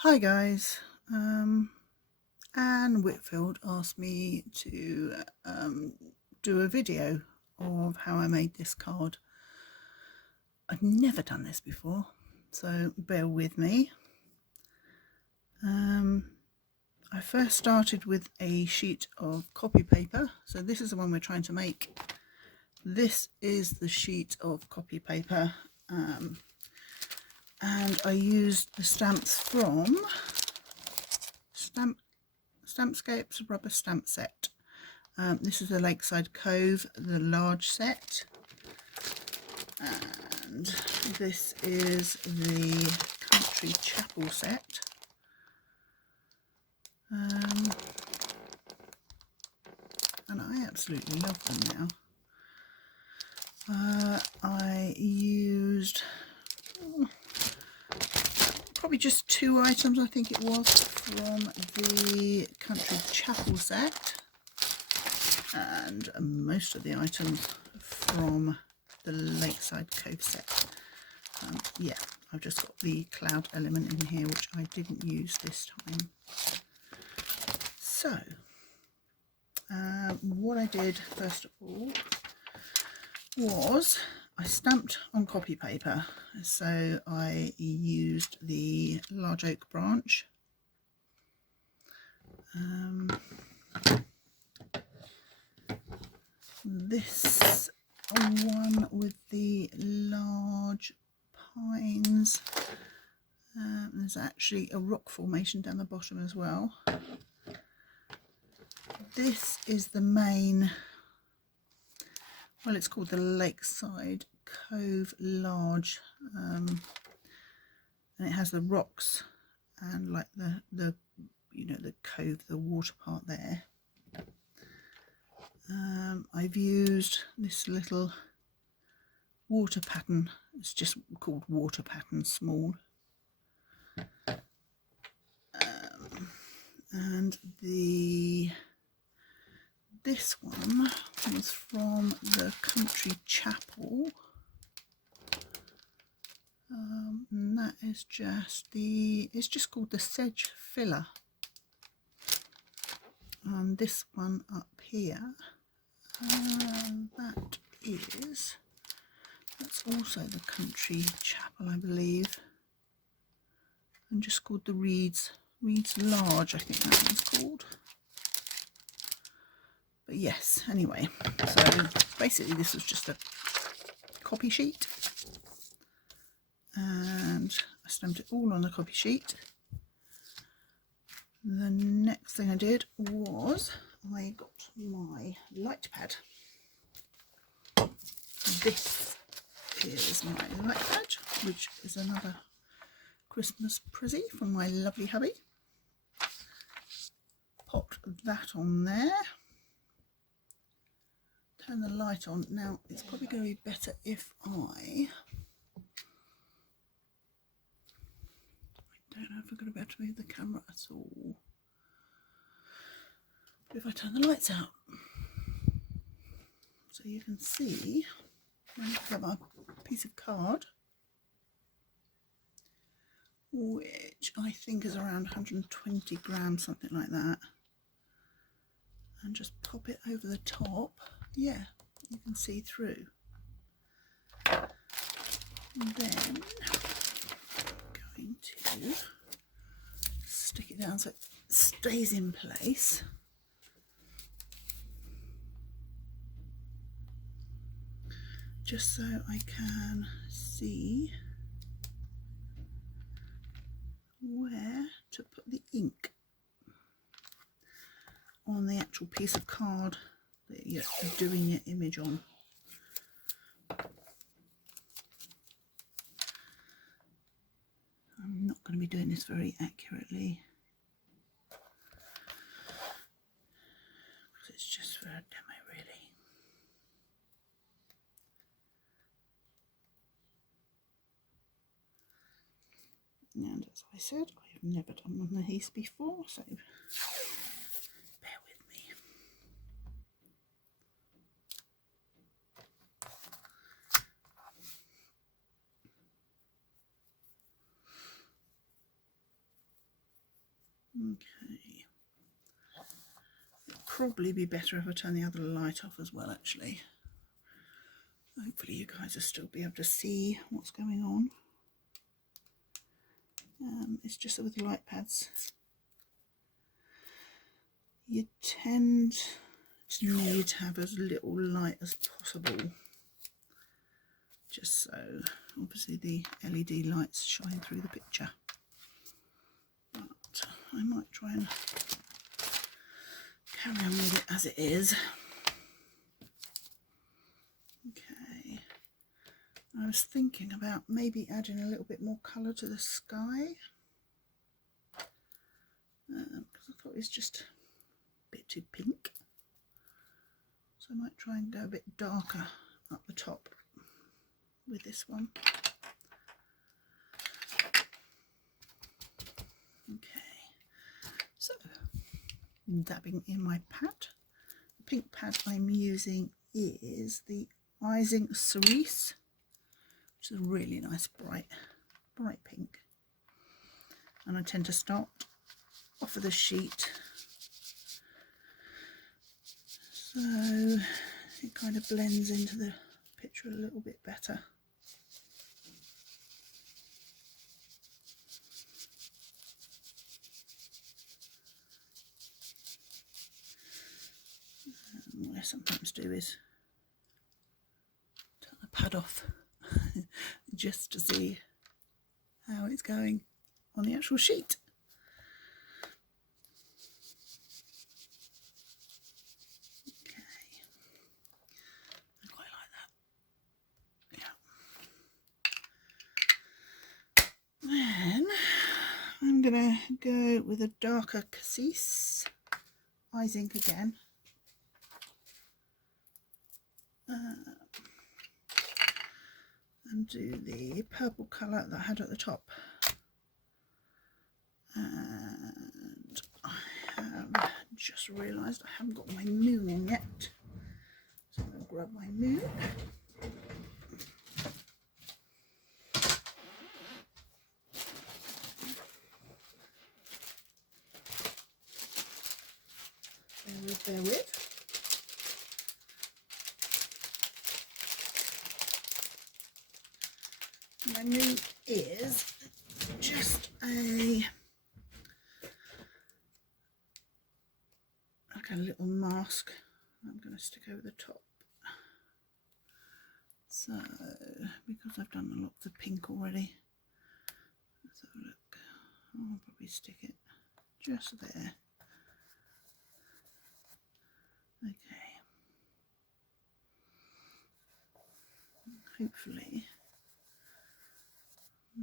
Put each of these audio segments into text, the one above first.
Hi guys, Anne Whitfield asked me to do a video of how I made this card. I've never done this before, so bear with me. I first started with a sheet of copy paper, so this is the one we're trying to make. This is the sheet of copy paper, and I used the stamps from Stampscapes rubber stamp set. This is the Lakeside Cove, the large set, and this is the Country Chapel set. And I absolutely love them now. I used probably just 2 items, I think it was, from the Country Chapel set, and most of the items from the Lakeside Cove set. Yeah, I've just got the cloud element in here, which I didn't use this time. So, what I did first of all was I stamped on copy paper. So I used the large oak branch. This one with the large pines. There's actually a rock formation down the bottom as well. This is the main, well, it's called the Lakeside Cove Large, and it has the rocks and like the the cove, the water part there. I've used this little water pattern. It's just called water pattern small. And this one was from the Country Chapel. And that is just it's just called the Sedge Filler. And this one up here, that's also the Country Chapel, I believe, and just called the Reeds Large, I think that one's called. But yes, anyway, so basically this was just a copy sheet, and I stamped it all on the copy sheet. The next thing I did was I got my light pad. This is my light pad, which is another Christmas present from my lovely hubby. Popped that on there. Turn the light on. Now it's probably going to be better if I don't know if I'm going to be able to move the camera at all. But if I turn the lights out, so you can see, I've got my piece of card, which I think is around 120 grams, something like that, and just pop it over the top. Yeah, you can see through. And then I'm going to stick it down so it stays in place. Just so I can see where to put the ink on the actual piece of card that you're doing your image on. I'm not going to be doing this very accurately because it's just for a demo, really. And as I said, I have never done one of these before, so bear with me. Okay. It'd probably be better if I turn the other light off as well, actually. Hopefully you guys will still be able to see what's going on. It's just that with light pads, you tend to need to have as little light as possible, just so obviously the LED lights shine through the picture. But I might try and carry on with it as it is. Okay, I was thinking about maybe adding a little bit more colour to the sky, because I thought it was just a bit too pink. So I might try and go a bit darker up the top with this one. Okay, so dabbing in my pad. The pink pad I'm using is the Izink Cerise, which is a really nice bright pink. And I tend to start off of the sheet so it kind of blends into the picture a little bit better. And what I sometimes do is turn the pad off just to see how it's going on the actual sheet. Then I'm going to go with a darker cassis, Izink again, and do the purple colour that I had at the top. And I have just realised I haven't got my moon in yet, so I'm going to grab my moon. Bear with. My moon is just like a little mask I'm going to stick over the top. So because I've done lots of pink already, let's have a look. I'll probably stick it just there. Okay, hopefully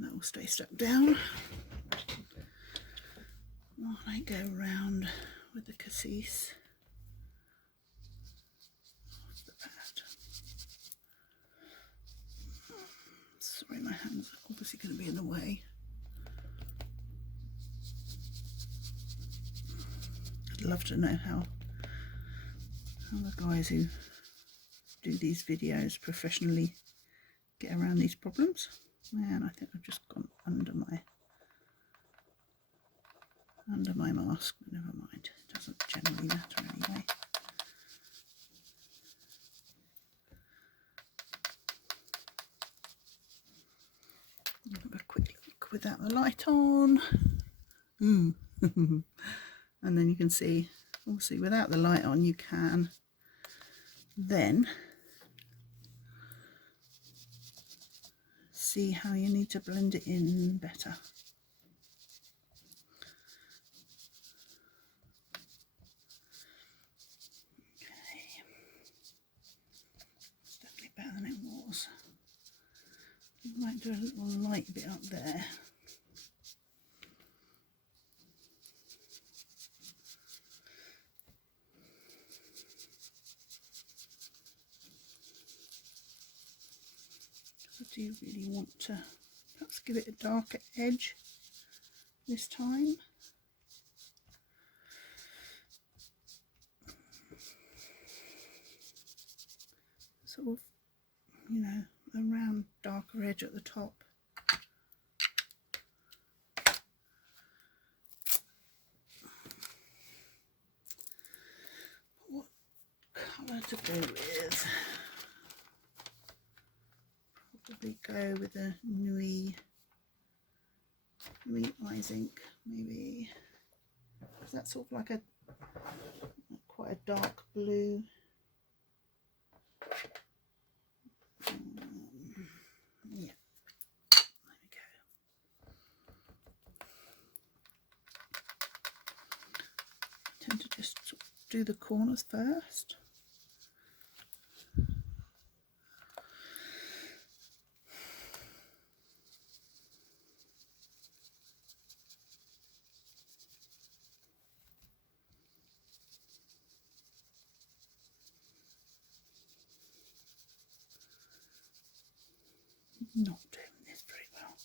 that will stay stuck down while I go round with the cassis off the pad. Sorry, my hands are obviously going to be in the way. I'd love to know how the guys who do these videos professionally get around these problems. And I think I've just gone under my mask, but never mind, it doesn't generally matter anyway. I'll have a quick look without the light on. And then you can see, obviously without the light on, you can then see how you need to blend it in better. Okay, it's definitely better than it was. I might do a little light bit up there. Do you really want to perhaps give it a darker edge this time? Sort of, you know, a round darker edge at the top. to go with. Probably go with a Nui Izink, maybe. Is that sort of like a quite a dark blue? Yeah, there we go. I tend to just do the corners first. Not doing this very well.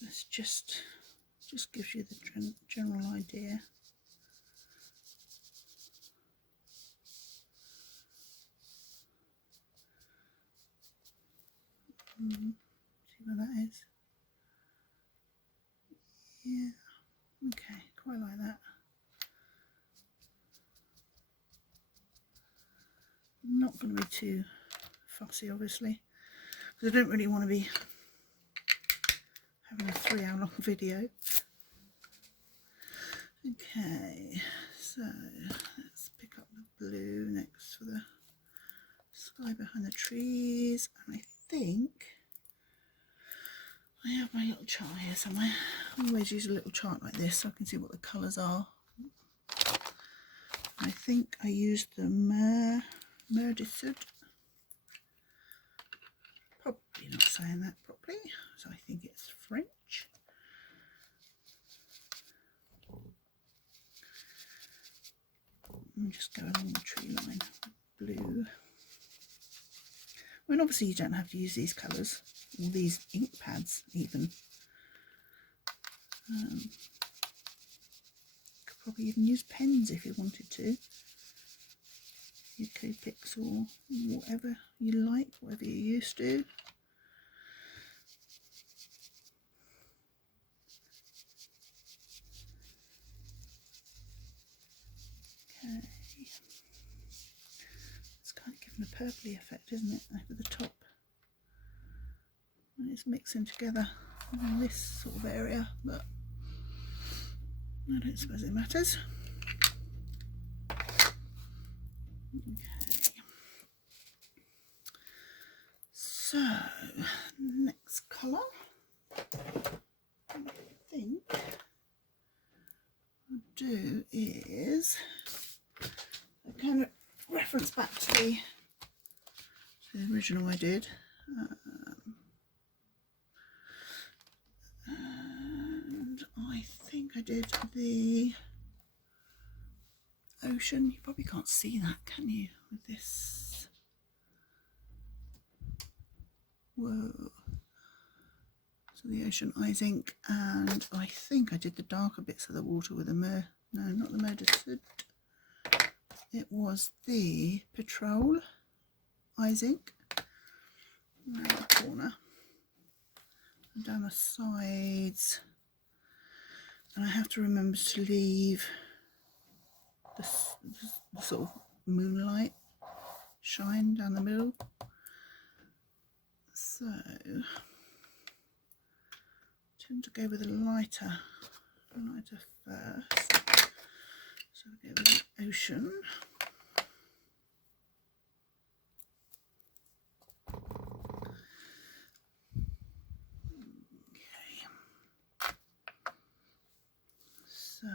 This just gives you the general idea. See where that is? Yeah, okay, quite like that. I'm not going to be too fussy, obviously, because I don't really want to be having a 3-hour-long video. Okay, so let's pick up the blue next for the sky behind the trees, and I think I have my little chart here somewhere. I always use a little chart like this so I can see what the colours are. I think I used the Mer de Sud. Probably not saying that properly, so I think it's French. I'm just going along the tree line, blue. I mean, obviously you don't have to use these colours, or these ink pads even. Could probably even use pens if you wanted to. Your Copics or whatever you like, whatever you're used to. Okay. It's kind of giving a purpley effect, isn't it, over the top? And it's mixing together in this sort of area, but I don't suppose it matters. Okay. So, next colour, I think I'll do is a kind of reference back to the original I did. And I think I did the ocean. You probably can't see that, can you, with this? Whoa. So the ocean Izink, and I think I did the darker bits of the water with the no, not the Mer de Sud. It was the Petrol Izink around the corner and down the sides, and I have to remember to leave the sort of moonlight shine down the middle. So I tend to go with a lighter first. So I'll go with the ocean. Okay. So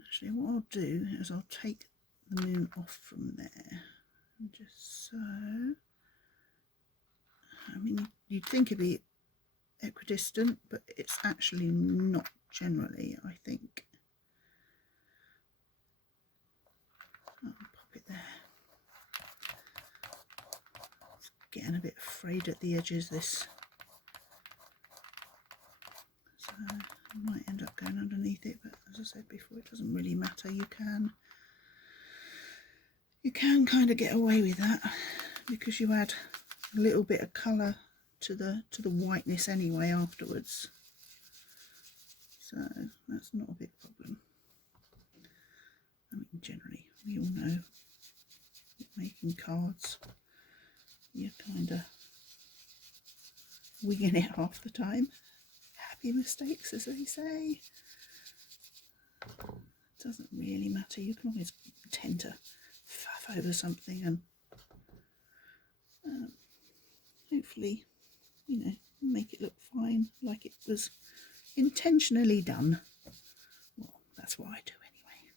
actually what I'll do is I'll take the moon off from there, and just so, I mean, you'd think it'd be equidistant, but it's actually not generally, I think. I'll pop it there. It's getting a bit frayed at the edges, this, so I might end up going underneath it, but as I said before, it doesn't really matter. You can kind of get away with that because you add a little bit of colour to the whiteness anyway afterwards, so that's not a big problem. I mean, generally we all know making cards, you're kind of winging it half the time. Happy mistakes, as they say. Doesn't really matter. You can always tend to faff over something and hopefully, you know, make it look fine, like it was intentionally done. Well, that's what I do anyway.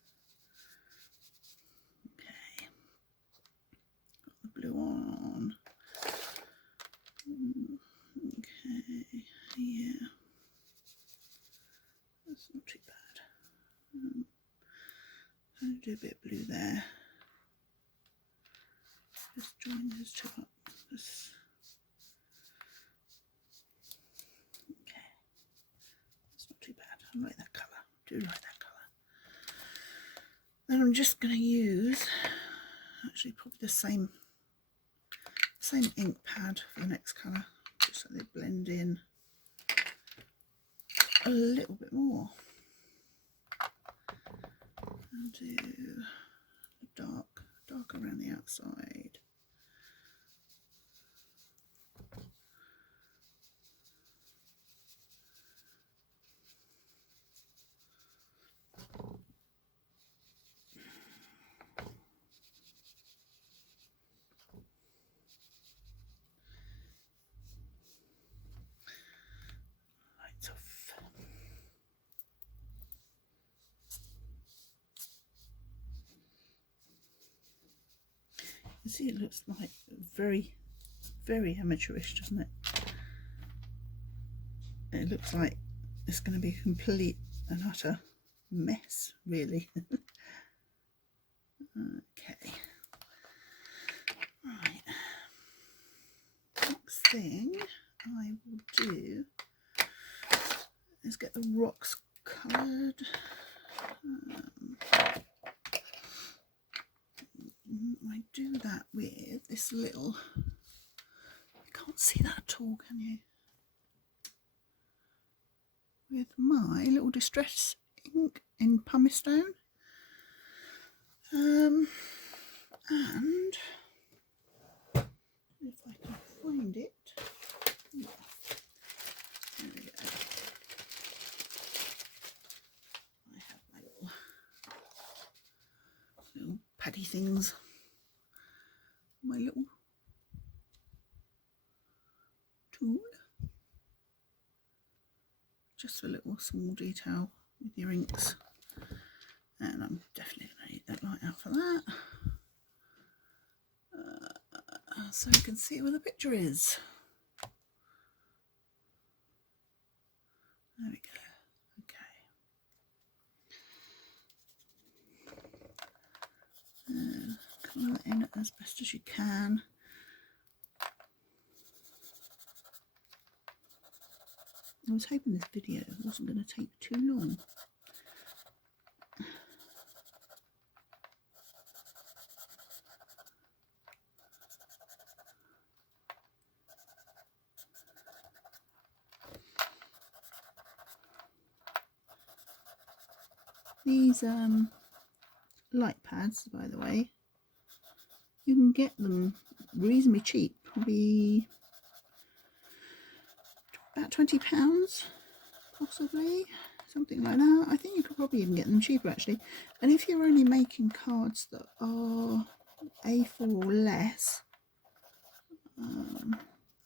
Okay, got the blue on. Okay, yeah, that's not too bad. I'll do a bit of blue there. Just join those two up. Just... okay, that's not too bad. I like that colour. I do like that colour. Then I'm just going to use actually probably the same ink pad for the next colour, just so they blend in a little bit more. And do dark around the outside. Lights off. You see, it looks like very, very amateurish, doesn't it? It looks like it's going to be a complete and utter mess, really. Okay. Right. Next thing I will do is get the rocks coloured. I do that with this little, you can't see that at all, can you? With my little distress ink in pumice stone. And if I can find it, yeah. There we go. I have my little paddy things, my little tool, just a little small detail with your inks, and I'm definitely going to need that light out for that, so you can see where the picture is. There we go. Okay. Colour that in as best as you can. I was hoping this video wasn't going to take too long. These light pads, by the way, you can get them reasonably cheap, probably about £20 possibly, something like that. I think you could probably even get them cheaper actually. And if you're only making cards that are A4 or less,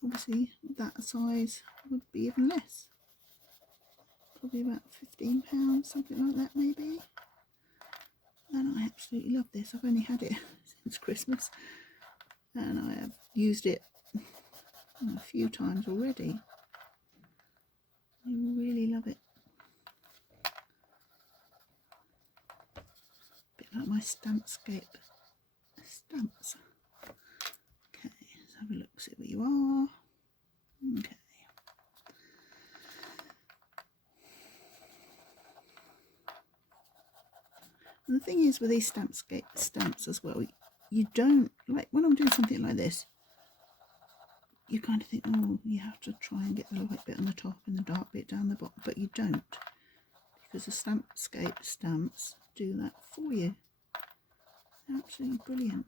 obviously that size would be even less, probably about £15, something like that maybe. And I absolutely love this. I've only had it since Christmas and I have used it a few times already. I really love it. A bit like my Stampscape stamps. Okay, let's have a look, see where you are. Okay. And the thing is with these Stampscape stamps as well, you don't, like when I'm doing something like this, you kind of think, oh, you have to try and get the light bit on the top and the dark bit down the bottom, but you don't, because the Stampscape stamps do that for you. Absolutely brilliant.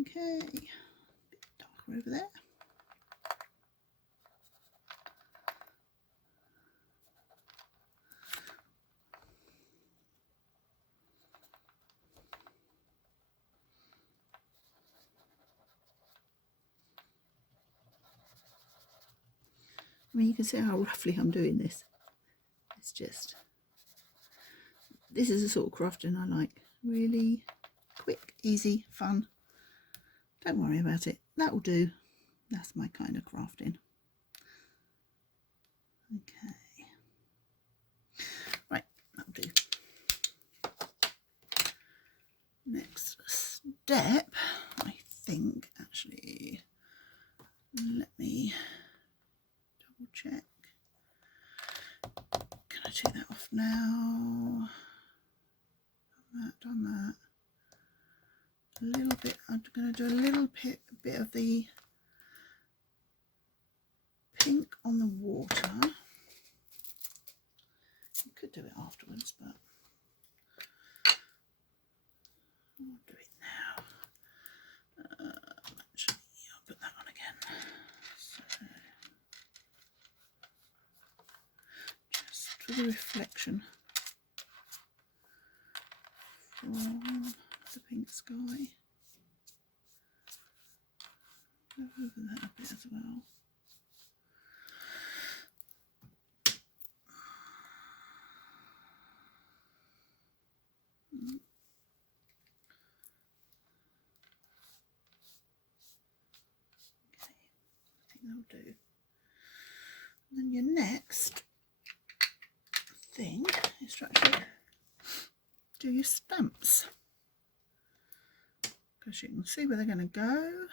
Okay, a bit darker over there. I mean, you can see how roughly I'm doing this. It's just, this is the sort of crafting I like. Really quick, easy, fun. Don't worry about it. That'll do. That's my kind of crafting. Okay. Right, that'll do. Next step, I think, actually, let me double check. Can I take that off now? Done that. A little bit, I'm going to do a little bit of the pink on the water. You could do it afterwards, but I'll do it now. Actually, I'll put that on again. So, just for the reflection from the pink sky. Go over that a bit as well. That'll do. And then your next thing is to actually do your stamps, because you can see where they're going to go.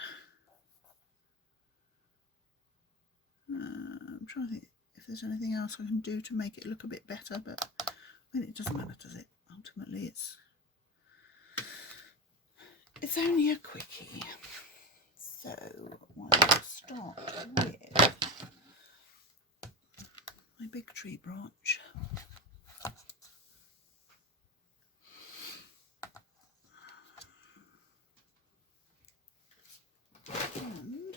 I'm trying to think if there's anything else I can do to make it look a bit better, but I mean, it doesn't matter, does it? Ultimately, it's only a quickie. So we'll start with my big tree branch. And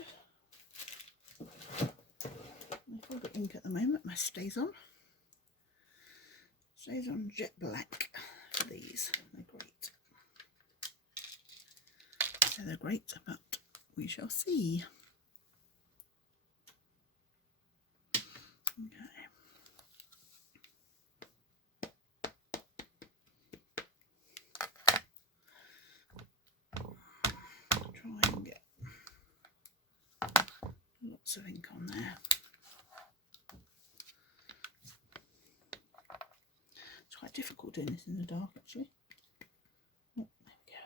my favourite ink at the moment, my Stays On Jet Black for these. They're great. So they're great, but we shall see. Okay. Try and get lots of ink on there. It's quite difficult doing this in the dark, actually. Oh, there we go.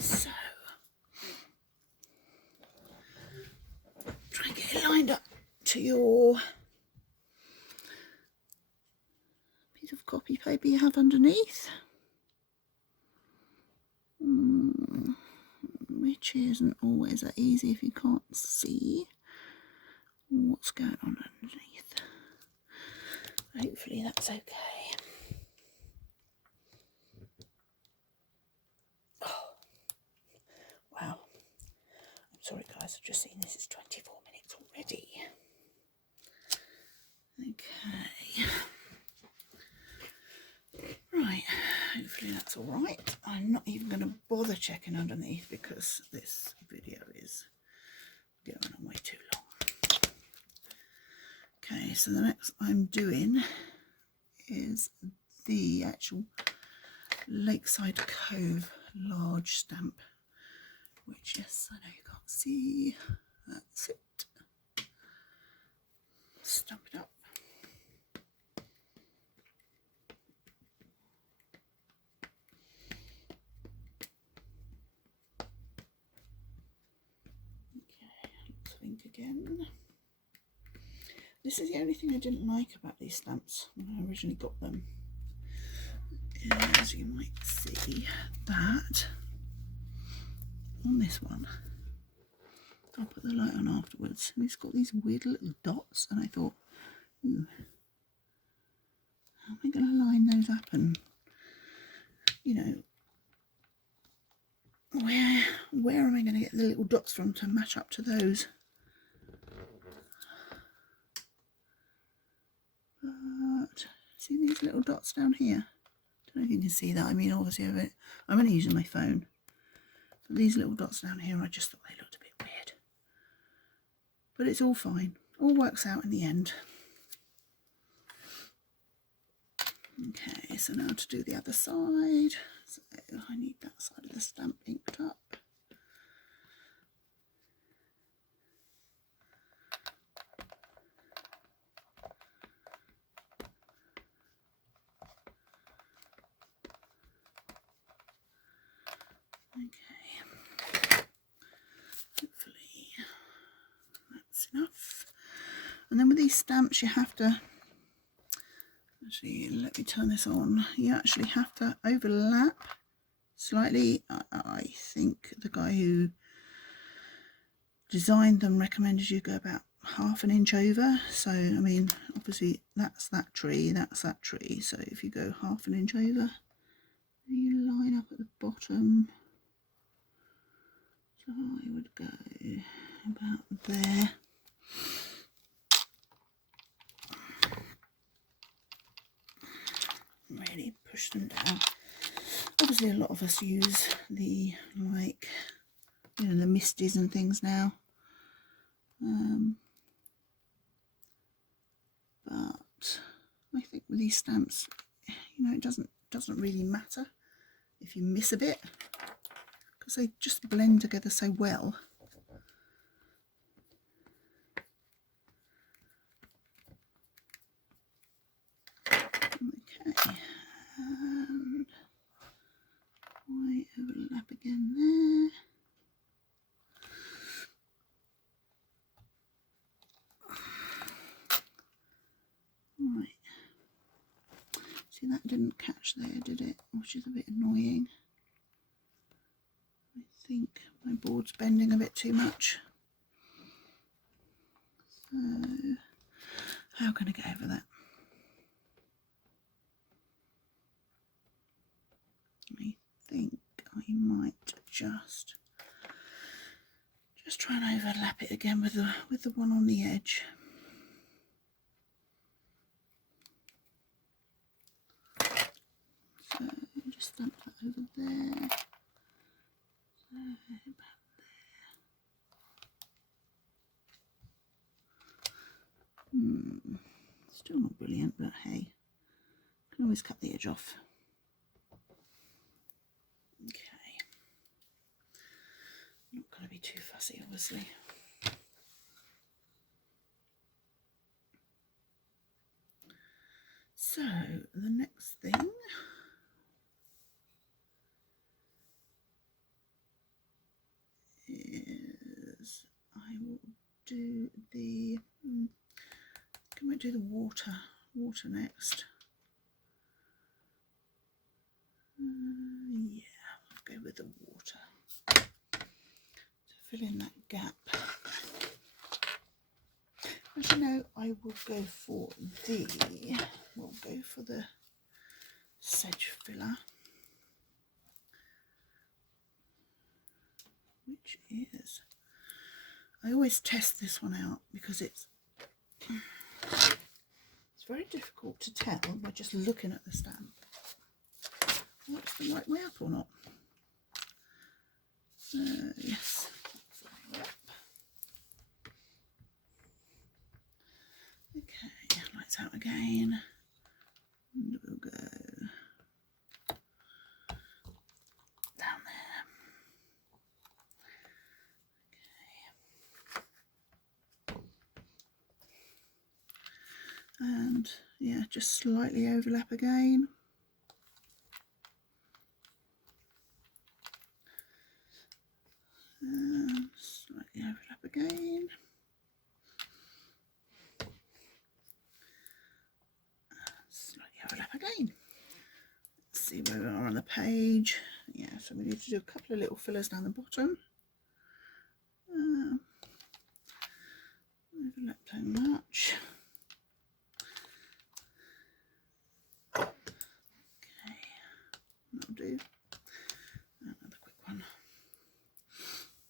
So, try and get it lined up to your piece of copy paper you have underneath, which isn't always that easy if you can't see what's going on underneath. Hopefully that's okay. Wow, I'm sorry guys, I've just seen this is 24 minutes already. Okay. Right, hopefully that's alright. I'm not even going to bother checking underneath because this video is going on way too long. Okay, so the next I'm doing is the actual Lakeside Cove large stamp, which, yes, I know you can't see. That's it. Stamp it up. Okay, lots of ink again. This is the only thing I didn't like about these stamps when I originally got them, is, you might see that on this one. I'll put the light on afterwards, and it's got these weird little dots, and I thought, ooh, how am I going to line those up, and you know, where am I going to get the little dots from to match up to those? But see these little dots down here? Don't know if you can see that. I mean, obviously I'm only using my phone, but these little dots down here, I just thought they looked a bit weird, but it's all fine, all works out in the end. Okay, so now to do the other side. So I need that side of the stamp inked up. Okay, hopefully that's enough. And then with these stamps you have to, actually let me turn this on, you actually have to overlap slightly. I think the guy who designed them recommended you go about ½ an inch over, so I mean obviously that's that tree, that's that tree, so if you go ½ an inch over, you line up at the bottom. So I would go about there. Really push them down. Obviously a lot of us use the, like, you know, the misties and things now. But I think with these stamps, you know, it doesn't really matter if you miss a bit, because they just blend together so well. Okay, and I overlap again there. Right, see that didn't catch there, did it? Which is a bit annoying. I think my board's bending a bit too much. So how can I get over that? I think I might just try and overlap it again with the one on the edge. So just stamp that over there. So about there. Still not brilliant, but hey, can always cut the edge off. Okay, not going to be too fussy, obviously. So the next thing is I will do the, can we do the water next? Yeah, I'll go with the water to fill in that gap. As you know, I will go for the sedge filler, which is, I always test this one out because it's very difficult to tell by just looking at the stamp what's the right way up or not. So yes, that's the right way up. Okay, lights out again, and we'll go down there. Okay, and yeah, just slightly overlap again. And slightly overlap again. Slightly overlap again. Let's see page. Yeah, so we need to do a couple of little fillers down the bottom. Overlap so much. Okay, that'll do. Another quick one.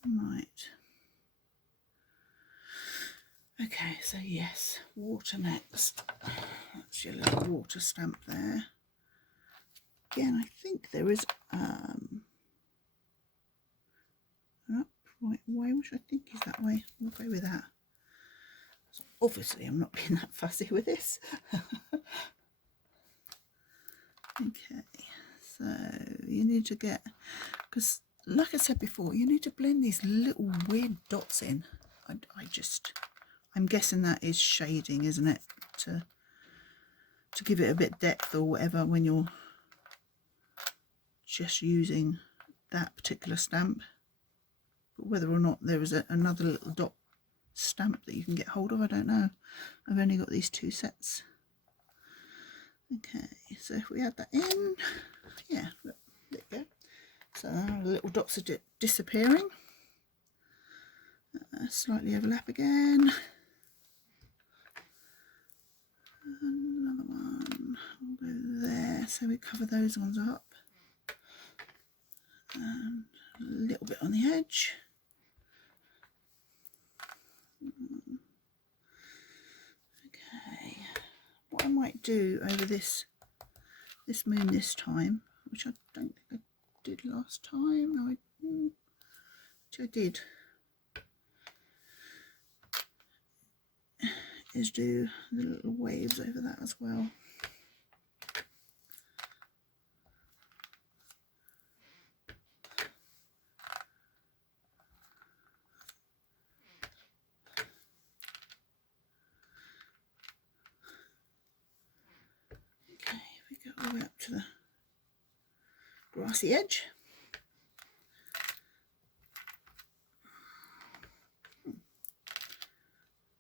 Right. Okay, so yes, water next. That's your little water stamp there. Again, I think there is an upright way, which I think is that way. We'll go with that. So obviously, I'm not being that fussy with this. Okay, so you need to get, because like I said before, you need to blend these little weird dots in. I'm guessing that is shading, isn't it? To give it a bit depth or whatever when you're just using that particular stamp. But whether or not there is another little dot stamp that you can get hold of, I don't know. I've only got these two sets. Okay, so if we add that in, yeah, there you go. So the little dots are disappearing. Slightly overlap again. Another one, we'll go there, so we cover those ones up. And a little bit on the edge. Okay, what I might do over this moon this time, which I don't think I did last time. No, which I did, is do the little waves over that as well. Okay, we go all the way up to the grassy edge.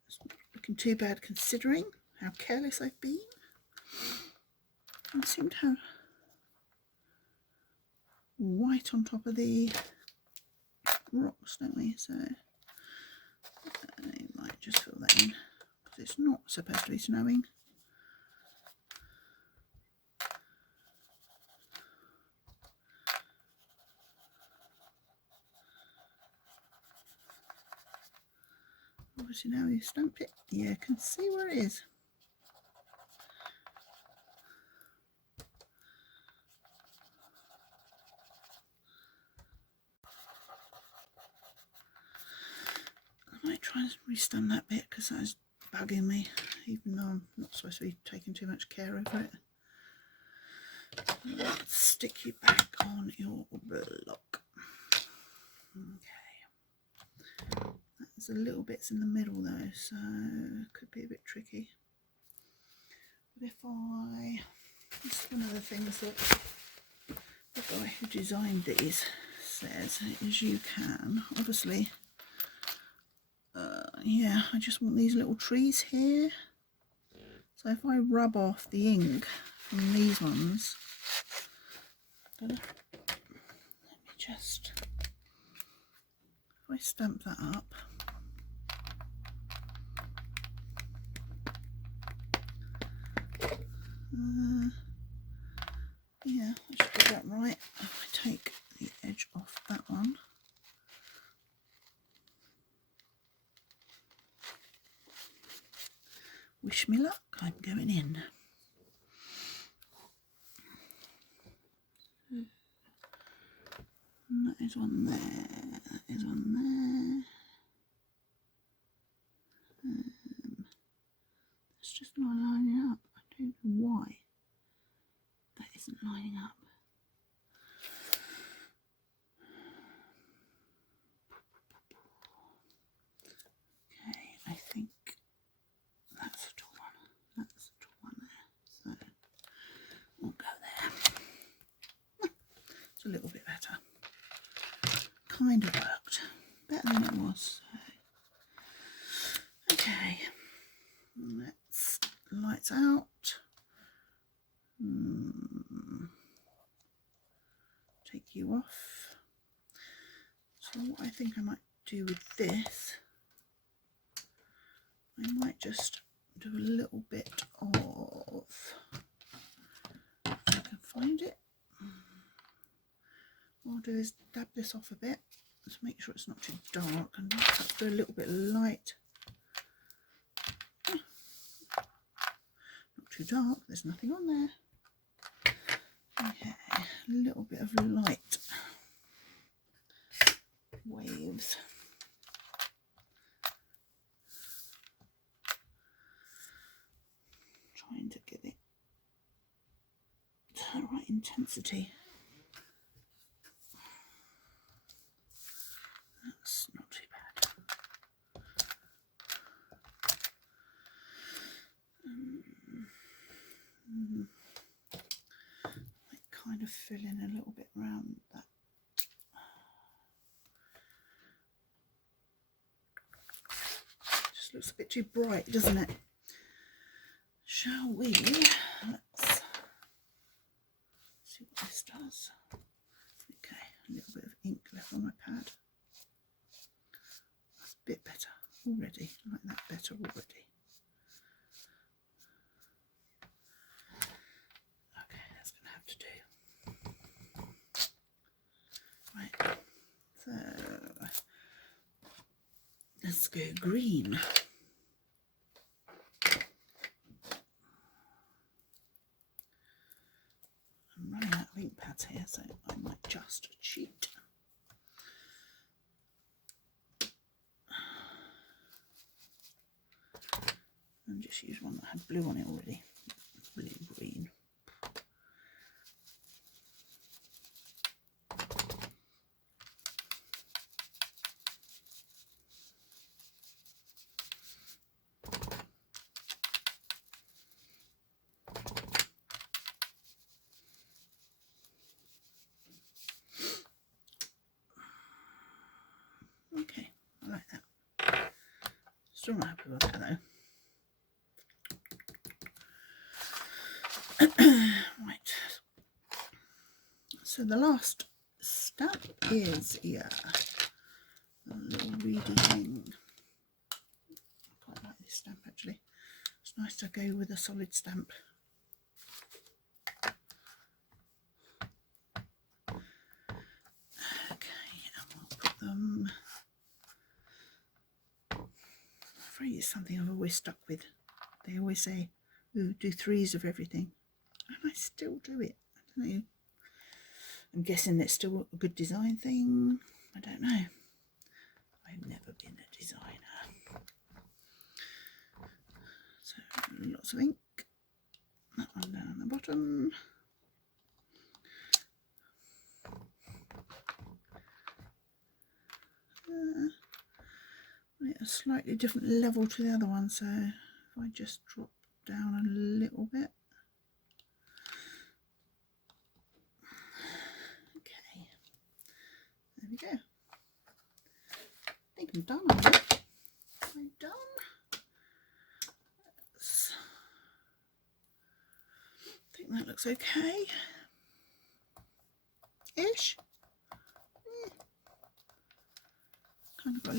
It's not looking too bad considering how careless I've been. I seem to have white on top of the rocks, don't we? So I might just fill that in because it's not supposed to be snowing. Obviously now you stamp it, yeah, can see where it is. I might try and restamp that bit because that's bugging me, even though I'm not supposed to be taking too much care over it. Let's stick you back on your block. Okay. There's a little bits in the middle though, so it could be a bit tricky. But if this is one of the things that the guy who designed these says, is you can, obviously, yeah, I just want these little trees here. So if I rub off the ink from these ones, let me just, if I stamp that up, yeah, I should get that right. If I take the edge off that one, wish me luck, I'm going in. And that is one there, that is one there. It's just not lining up. I don't know why that isn't lining up. Okay, I think that's a tall one. That's a tall one there. So we'll go there. It's a little bit better. Kind of worked. Better than it was. So. Okay. Let's lights out. you off. So what I think I might do with this, I might just do a little bit of, if I can find it, what I'll do is dab this off a bit to make sure it's not too dark, and perhaps do a little bit of light. Not too dark, there's nothing on there. Okay, a little bit of light waves. Trying to get it to the right intensity. That's not too bad. I kind of fill in a little bit around that. Just looks a bit too bright, doesn't it? Shall we? Let's see what this does. Okay, a little bit of ink left on my pad. That's a bit better already. I like that better already. Okay, that's going to have to do. Right, so let's go green. I'm running out of ink pads here, so I might just cheat. And just use one that had blue on it already. Blue, green. Okay, I like that. Still not happy with that though. Right, so the last stamp is a little reedy thing. I quite like this stamp actually. It's nice to go with a solid stamp. Okay, and we'll put them. I'm afraid it's something I've always stuck with. They always say, ooh, do 3s of everything. And I still do it. I don't know. I'm guessing it's still a good design thing. I don't know. I've never been a designer. So lots of ink. That one down the bottom. A slightly different level to the other one. So if I just drop down a little bit. There we go. I think I'm done. I'm done. I think that looks okay. Ish. Yeah. Kind of got a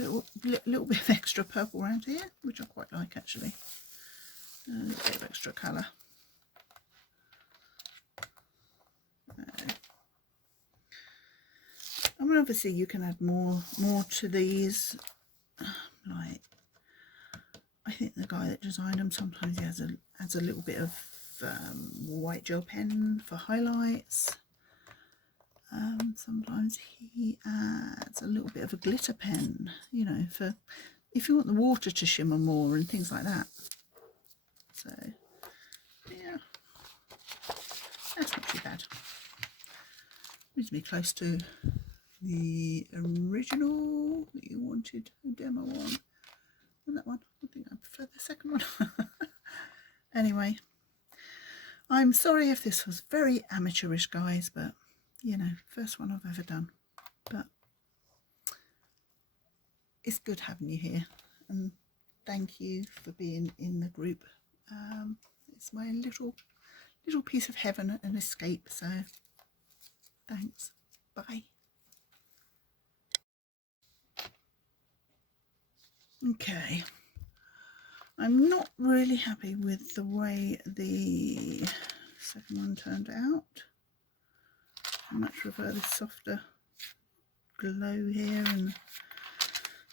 little bit of extra purple around here, which I quite like actually. A little bit of extra colour. I mean, obviously you can add more to these. Like, I think the guy that designed them, sometimes he adds a little bit of white gel pen for highlights. Sometimes he adds a little bit of a glitter pen, you know, for if you want the water to shimmer more and things like that. So yeah, that's not too bad. Brings me close to the original that you wanted a demo on, and that one. I think I prefer the second one. Anyway, I'm sorry if this was very amateurish, guys, but you know, first one I've ever done. But it's good having you here, and thank you for being in the group. It's my little piece of heaven and escape, so thanks. Bye. Okay, I'm not really happy with the way the second one turned out. I much prefer this softer glow here and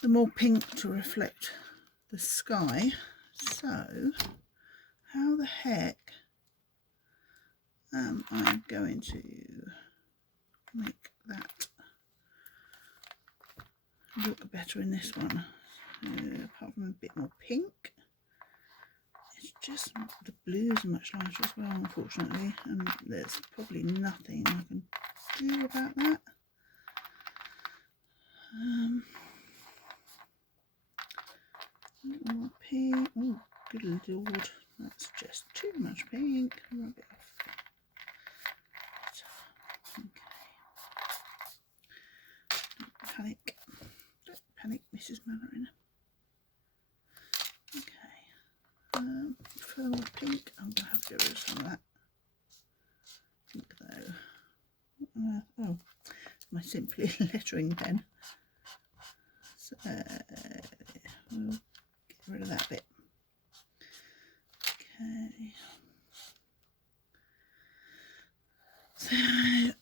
the more pink to reflect the sky. So how the heck am I going to make that look better in this one? Apart from a bit more pink, it's just the blues are much lighter as well, unfortunately, and there's probably nothing I can do about that. A little more pink. Oh, good lord, that's just too much pink. Rub it off. Okay. Don't panic. Don't panic, Mrs. Mannering. Okay. Further pink. I'm going to have to get rid of some of that pink though. Oh, my Simply lettering pen. So we'll get rid of that bit. Okay. So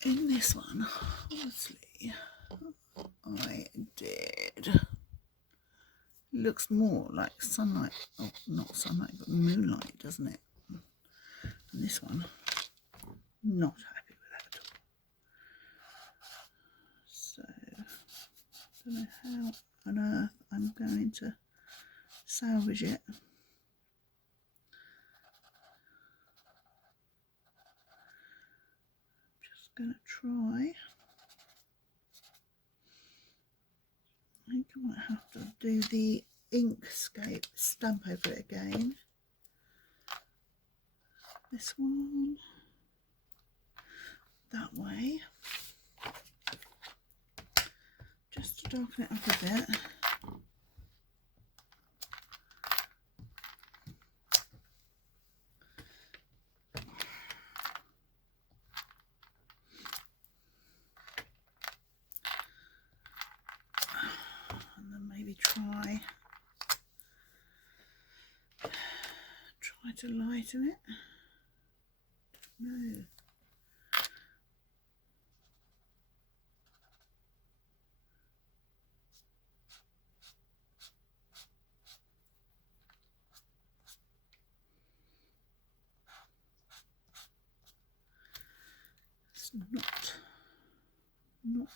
in this one, obviously, I did. Looks more like sunlight. Oh, not sunlight, but moonlight, doesn't it? And this one, not happy with that at all. So I don't know how on earth I'm going to salvage it. Just going to try. I think I might have to do the Inkscape stamp over it again. This one, that way, just to darken it up a bit. And then maybe try to lighten it. No. It's not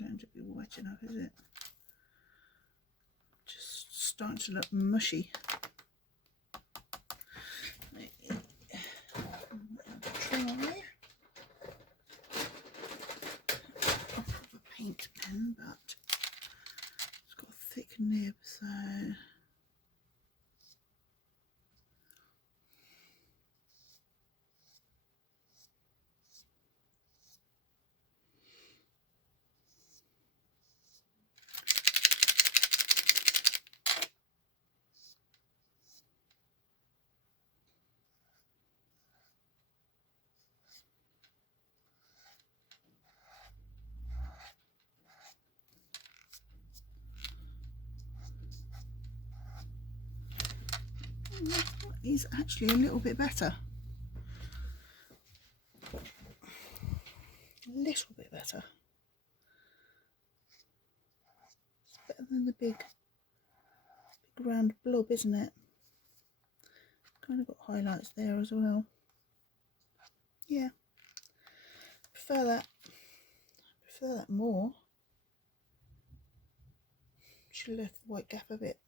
going to be white enough, is it? Just starting to look mushy. Try off of a paint pen, but it's got a thick nib, so is actually a little bit better. A little bit better. It's better than the big round blob, isn't it? Kind of got highlights there as well. Yeah, prefer that. Prefer that more. Should have left the white gap a bit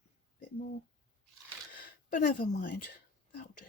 more. But never mind, that'll do.